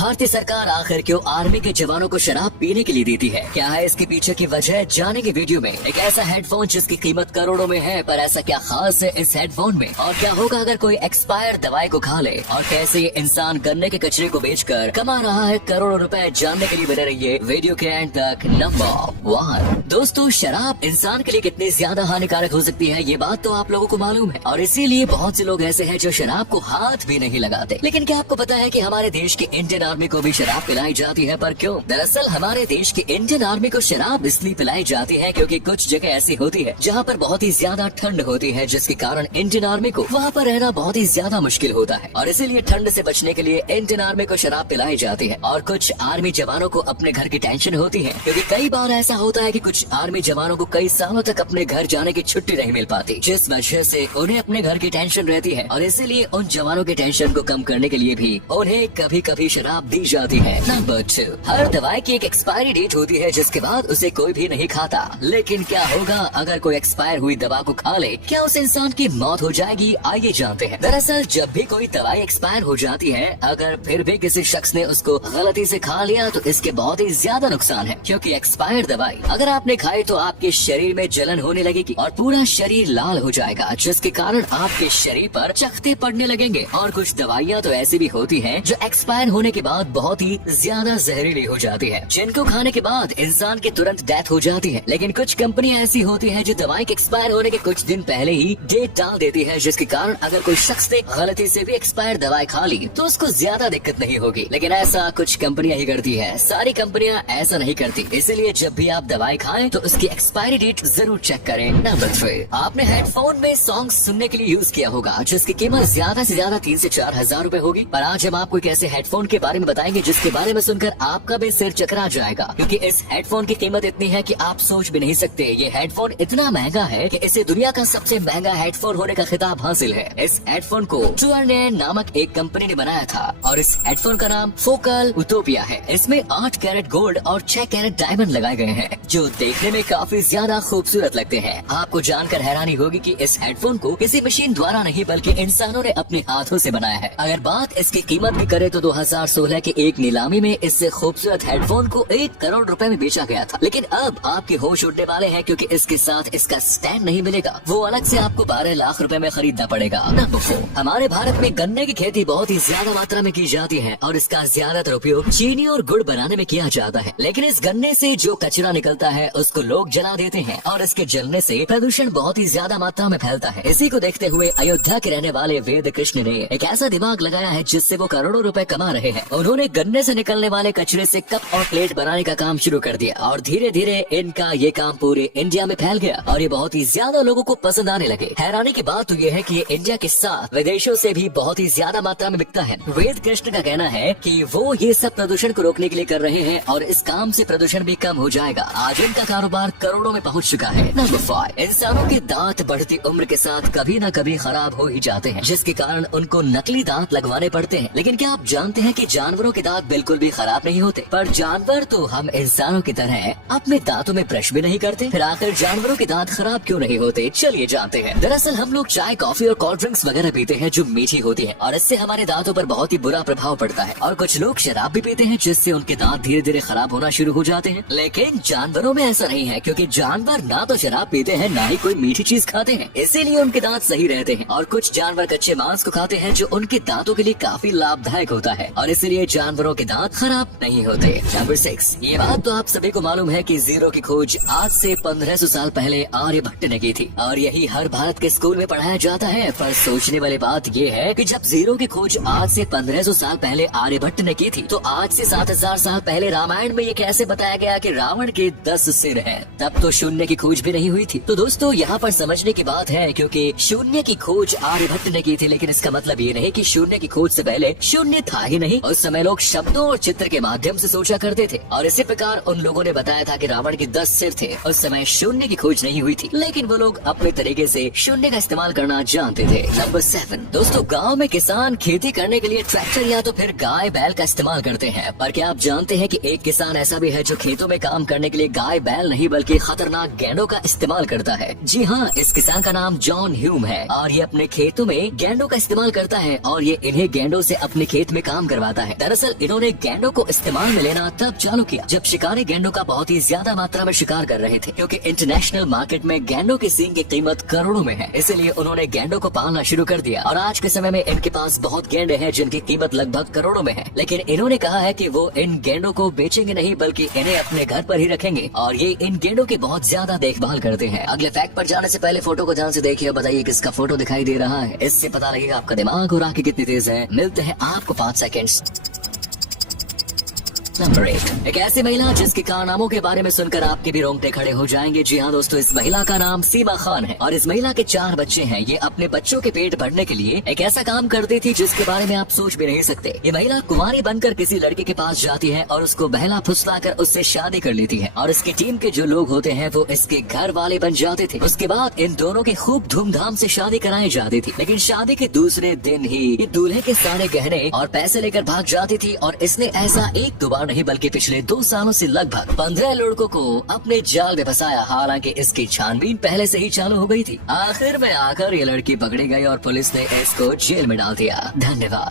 भारतीय सरकार आखिर क्यों आर्मी के जवानों को शराब पीने के लिए देती है? क्या है इसके पीछे की वजह, जानेंगे वीडियो में। एक ऐसा हेडफोन जिसकी कीमत करोड़ों में है, पर ऐसा क्या खास है इस हेडफोन में? और क्या होगा अगर कोई एक्सपायर दवाई को खा ले? और कैसे ये इंसान गन्ने के कचरे को बेचकर कमा रहा है करोड़ों रुपए? जानने के लिए बने रहिए वीडियो के एंड तक। नंबर 1, दोस्तों शराब इंसान के लिए कितनी ज्यादा हानिकारक हो सकती है ये बात तो आप लोगों को मालूम है, और इसीलिए बहुत से लोग ऐसे हैं जो शराब को हाथ भी नहीं लगाते। लेकिन क्या आपको पता है कि हमारे देश के इंडियन आर्मी को भी शराब पिलाई जाती है? पर क्यों? दरअसल हमारे देश के इंडियन आर्मी को शराब इसलिए पिलाई जाती है क्योंकि कुछ जगह ऐसी होती है जहाँ पर बहुत ही ज्यादा ठंड होती है, जिसके कारण इंडियन आर्मी को वहाँ पर रहना बहुत ही ज्यादा मुश्किल होता है, और इसीलिए ठंड से बचने के लिए इंडियन आर्मी को शराब पिलाई जाती है। और कुछ आर्मी जवानों को अपने घर की टेंशन होती है, क्योंकि कई बार ऐसा होता है कि कुछ आर्मी जवानों को कई सालों तक अपने घर जाने की छुट्टी नहीं मिल पाती, जिस वजह से उन्हें अपने घर की टेंशन रहती है, और इसीलिए उन जवानों की टेंशन को कम करने के लिए भी उन्हें कभी कभी शराब दी जाती है। नंबर 2, हर दवाई की एक एक्सपायरी डेट होती है जिसके बाद उसे कोई भी नहीं खाता। लेकिन क्या होगा अगर कोई एक्सपायर हुई दवा को खा ले? क्या उस इंसान की मौत हो जाएगी? आइए जानते हैं। दरअसल जब भी कोई दवाई एक्सपायर हो जाती है, अगर फिर भी किसी शख्स ने उसको गलती से खा लिया तो इसके बहुत ही ज्यादा नुकसान है, क्योंकि एक्सपायर दवाई अगर आपने खाई तो आपके शरीर में जलन होने लगेगी और पूरा शरीर लाल हो जाएगा, जिसके कारण आपके शरीर पर चकत्ते पड़ने लगेंगे। और कुछ दवाइयाँ तो ऐसी भी होती है जो एक्सपायर होने के बाद बहुत ही ज्यादा जहरीली हो जाती है, जिनको खाने के बाद इंसान की तुरंत डेथ हो जाती है। लेकिन कुछ कंपनियां ऐसी होती है जो दवाई के एक्सपायर होने के कुछ दिन पहले ही डेट डाल देती है, जिसके कारण अगर कोई शख्स ने गलती से भी एक्सपायर दवाई खा ली तो उसको ज्यादा दिक्कत नहीं होगी। लेकिन ऐसा कुछ कंपनियां ही करती है, सारी कंपनियां ऐसा नहीं करती। इसीलिए जब भी आप दवाई खाएं तो उसकी एक्सपायरी डेट जरूर चेक करें। नंबर 3, आपने हेडफोन में सॉन्ग सुनने के लिए यूज किया होगा जिसकी कीमत ज्यादा से ज्यादा 3 से 4 हजार रूपए होगी। पर आज हम आपको एक ऐसे हेडफोन के बारे में बताएंगे जिसके बारे में सुनकर आपका भी सिर चकरा जाएगा, क्योंकि इस हेडफोन की कीमत इतनी है कि आप सोच भी नहीं सकते। ये हेडफोन इतना महंगा है कि इसे दुनिया का सबसे महंगा हेडफोन होने का खिताब हासिल है। इस हेडफोन को टूरनेट नामक एक कंपनी ने बनाया था, और इस हेडफोन का नाम फोकल उटोपिया है। इसमें 8 कैरेट गोल्ड और 6 कैरेट डायमंड लगाए गए हैं, जो देखने में काफी ज्यादा खूबसूरत लगते हैं। आपको जानकर हैरानी होगी कि इस हेडफोन को किसी मशीन द्वारा नहीं बल्कि इंसानों ने अपने हाथों से बनाया है। अगर बात इसकी कीमत भी करे तो 2016 की एक नीलामी में इससे खूबसूरत हेडफोन को 1 करोड़ रुपए में बेचा गया था। लेकिन अब आपके होश उड़ने वाले हैं, क्योंकि इसके साथ इसका स्टैंड नहीं मिलेगा, वो अलग से आपको 12 लाख रुपए में खरीदना पड़ेगा। नंबर 4, हमारे भारत में गन्ने की खेती बहुत ही ज्यादा मात्रा में की जाती है, और इसका ज्यादातर उपयोग चीनी और गुड़ बनाने में किया जाता है। लेकिन इस गन्ने से जो कचरा निकलता है उसको लोग जला देते हैं, और इसके जलने से प्रदूषण बहुत ही ज्यादा मात्रा में फैलता है। इसी को देखते हुए अयोध्या के रहने वाले वेद कृष्ण ने एक ऐसा दिमाग लगाया है जिससे वो करोड़ों रुपए कमा रहे हैं। उन्होंने गन्ने से निकलने वाले कचरे से कप और प्लेट बनाने का काम शुरू कर दिया, और धीरे धीरे इनका ये काम पूरे इंडिया में फैल गया, और ये बहुत ही ज्यादा लोगों को पसंद आने लगे। हैरानी की बात तो ये है कि ये इंडिया के साथ विदेशों से भी बहुत ही ज्यादा मात्रा में बिकता है। वेद कृष्ण का कहना है कि वो ये सब प्रदूषण को रोकने के लिए कर रहे हैं, और इस काम से प्रदूषण भी कम हो जाएगा। आज इनका कारोबार करोड़ों में पहुंच चुका है। नंबर 5, इंसानों के दांत बढ़ती उम्र के साथ कभी न कभी खराब हो ही जाते हैं, जिसके कारण उनको नकली दांत लगवाने पड़ते हैं। लेकिन क्या आप जानते हैं कि जानवरों के दांत बिल्कुल भी खराब नहीं होते? पर जानवर तो हम इंसानों की तरह अपने दांतों में ब्रश भी नहीं करते। फिर आखिर जानवरों के दांत खराब क्यों नहीं होते? चलिए जानते हैं। दरअसल हम लोग चाय, कॉफी और कोल्ड ड्रिंक्स वगैरह पीते हैं जो मीठी होती है, और इससे हमारे दांतों पर बहुत ही बुरा प्रभाव पड़ता है। और कुछ लोग शराब भी पीते हैं जिससे उनके दांत धीरे धीरे खराब होना शुरू हो जाते हैं। लेकिन जानवरों में ऐसा नहीं है, क्योंकि जानवर ना तो शराब पीते हैं ना ही कोई मीठी चीज खाते हैं, इसीलिए उनके दांत सही रहते हैं। और कुछ जानवर कच्चे मांस को खाते हैं जो उनके दांतों के लिए काफी लाभदायक होता है, और इसलिए जानवरों के दांत खराब नहीं होते। नंबर 6, ये बात तो आप सभी को मालूम है कि जीरो की खोज आज से 1500 साल पहले आर्यभट्ट ने की थी, और यही हर भारत के स्कूल में पढ़ाया जाता है। पर सोचने वाली बात ये है कि जब जीरो की खोज आज से 1500 साल पहले आर्यभट्ट ने की थी, तो आज से 7000 साल पहले रामायण में ये कैसे बताया गया कि रावण के 10 सिर हैं? तब तो शून्य की खोज भी नहीं हुई थी। तो दोस्तों यहाँ पर समझने की बात है, क्योंकि शून्य की खोज आर्यभट्ट ने की थी, लेकिन इसका मतलब ये नहीं कि शून्य की खोज से पहले शून्य था ही नहीं। उस समय लोग शब्दों और चित्र के माध्यम से सोचा करते थे, और इसी प्रकार उन लोगों ने बताया था कि रावण के 10 सिर थे। उस समय शून्य की खोज नहीं हुई थी, लेकिन वो लोग अपने तरीके से शून्य का इस्तेमाल करना जानते थे। नंबर 7, दोस्तों गाँव में किसान खेती करने के लिए ट्रैक्टर या तो फिर गाय बैल का इस्तेमाल करते हैं। पर क्या आप जानते हैं कि एक किसान ऐसा भी है जो खेतों में काम करने के लिए गाय बैल नहीं बल्कि खतरनाक गैंडों का इस्तेमाल करता है? जी हाँ, इस किसान का नाम जॉन ह्यूम है, और ये अपने खेतों में गैंडों का इस्तेमाल करता है, और ये इन्हें गैंडों से अपने खेत में काम करवाता है। है। दरअसल इन्होंने गैंडों को इस्तेमाल में लेना तब चालू किया जब शिकारी गैंडों का बहुत ही ज्यादा मात्रा में शिकार कर रहे थे, क्योंकि इंटरनेशनल मार्केट में गैंडों के सींग की कीमत करोड़ों में है। इसीलिए उन्होंने गैंडों को पालना शुरू कर दिया और आज के समय में इनके पास बहुत गैंडे हैं जिनकी कीमत लगभग करोड़ों में है। लेकिन इन्होंने कहा है कि वो इन गैंडों को बेचेंगे नहीं, बल्कि इन्हें अपने घर पर ही रखेंगे और ये इन गैंडों की बहुत ज्यादा देखभाल करते हैं। अगले फैक्ट पर जाने से पहले फोटो को ध्यान से देखिए और बताइए किसका फोटो दिखाई दे रहा है। इससे पता लगेगा आपका दिमाग और आंखें कितनी तेज है। मिलते हैं आपको 5 सेकंड्स। नंबर 8, एक ऐसी महिला जिसके कारनामों के बारे में सुनकर आपके भी रोंगटे खड़े हो जाएंगे। जी हाँ दोस्तों, इस महिला का नाम सीमा खान है और इस महिला के 4 बच्चे हैं। ये अपने बच्चों के पेट भरने के लिए एक ऐसा काम करती थी जिसके बारे में आप सोच भी नहीं सकते। ये महिला कुंवारी बनकर किसी लड़के के पास जाती है और उसको बहला फुसलाकर उससे शादी कर लेती है और इसकी टीम के जो लोग होते हैं वो इसके घर वाले बन जाते थे। उसके बाद इन दोनों की खूब धूमधाम से शादी कराई जाती थी, लेकिन शादी के दूसरे दिन ही ये दूल्हे के सारे गहने और पैसे लेकर भाग जाती थी और इसने ऐसा 1-2 बार नहीं बल्कि पिछले 2 सालों से लगभग 15 लड़कों को अपने जाल में फंसाया। हालांकि इसकी छानबीन पहले से ही चालू हो गई थी। आखिर में आकर ये लड़की पकड़ी गई और पुलिस ने इसको जेल में डाल दिया। धन्यवाद।